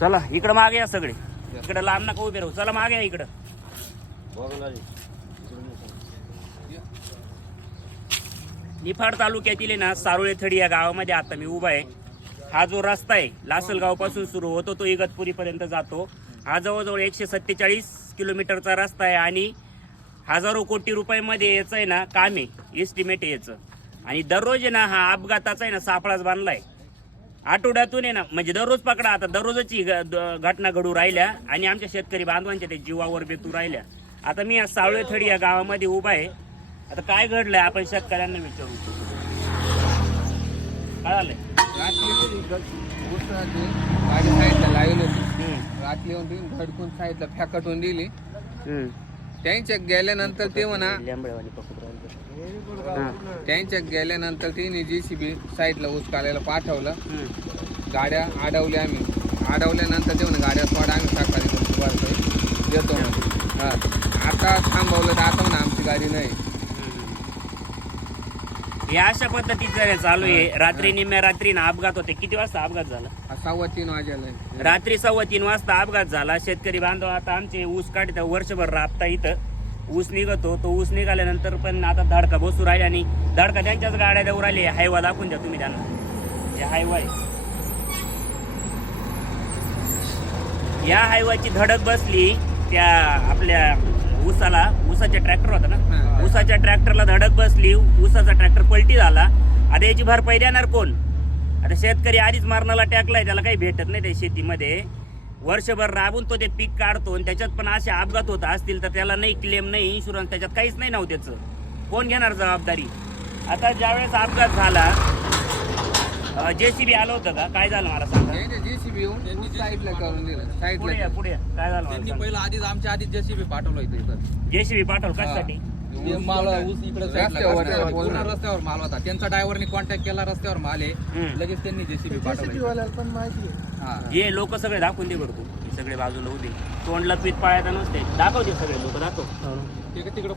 चला इकडं मागे या सगळे. इकडं लांब नका उभे राहू. चला मागे या इकडं. निफाड तालुक्यातील आहे ना सारोळे थडी या गावामध्ये आता मी उभा आहे. हा जो रस्ता आहे लासलगावपासून सुरू होतो तो इगतपुरी पर्यंत जातो. हा जवळजवळ एकशे सत्तेचाळीस किलोमीटरचा रस्ता आहे आणि हजारो कोटी रुपयामध्ये याचं आहे ना काम आहे एस्टिमेट याचं. आणि दररोज आहे ना हा अपघाताचा आहे ना सापळाच बांधला आहे आठवड्यातून आहे ना म्हणजे दररोज पकडा आता दररोजच घटना घडू राहिल्या आणि आमच्या शेतकरी बांधवांच्या ते जीवावर बेतू राहिल्या. आता मी सावळे थडी या गावामध्ये उभा आहे. आता काय घडलंय आपण शेतकऱ्यांना विचारू. झालंय गाडी साईडला होती रात्री येऊन ती धडकून साईडला फॅकटून दिली. त्यांच्या गेल्यानंतर ते म्हणा त्यांच्या गेल्यानंतर तिने जी सी बी साईडला उचकायला पाठवलं. गाड्या अडवल्या आम्ही. अडवल्यानंतर ते म्हणे गाड्या सोडा आम्ही भरपाई देतो. हा. आता थांबवलं तर आता म्हणा आमची गाडी नाही. हे अशा पद्धतीचं चालू आहे. रात्री निम्या रात्री ना अपघात होते. किती वाजता अपघात झाला? सव्वा तीन वाजेला. रात्री सव्वा तीन वाजता अपघात झाला. शेतकरी बांधव आता आमचे ऊस काढत वर्षभर राबता इथं. ऊस निघतो. तो ऊस निघाल्यानंतर पण आता धडका बसू राहिले आणि धडका त्यांच्याच गाड्या देऊ राहिले. हायवा दाखवून द्या तुम्ही त्यांना. हे हायवा आहे. या हायवाची धडक बसली त्या आपल्या ऊसाला. ऊसाच्या ट्रॅक्टर होता ना. ऊसाच्या ट्रॅक्टरला धडक बसली ऊसाचा ट्रॅक्टर पलटी झाला. आता याची भरपाई देणार कोण? आता शेतकरी आधीच मरणाला टाकलाय त्याला काही भेटत नाही त्या शेतीमध्ये. वर्षभर राबून तो ते पीक काढतो आणि त्याच्यात पण असे अपघात होत असतील तर त्याला नाही क्लेम नाही इन्शुरन्स त्याच्यात काहीच नाही नव्हतं त्याचं कोण घेणार जबाबदारी? आता ज्यावेळेस अपघात झाला जेसीबी आलं होतं का? काय झालं मला सांगा? त्यांच्या जी सी बी येऊन साईडला करून दिलं. पुढे या, पुढे या. काय झालं मला त्यांनी सांगा. पहिलं आधीच आमच्या आधीच जेसीबी पाठवलं इथं. जेसीबी पाठवलं कशासाठी? ते माल ऊस इकडे रस्त्यावर पूर्ण. रस्त्यावर माल होता. त्यांचा ड्रायव्हरनी कॉन्टॅक्ट केला रस्त्यावर माल आहे. लगेच त्यांनी जेसीबी पाठवलं. हा. हे लोक सगळे दाखवून दे बरं तू. हे सगळे बाजूला उभे. तोंड लपवीत पाळायचा नसते दाखव ते सगळे लोक दाखव. ते तिकडे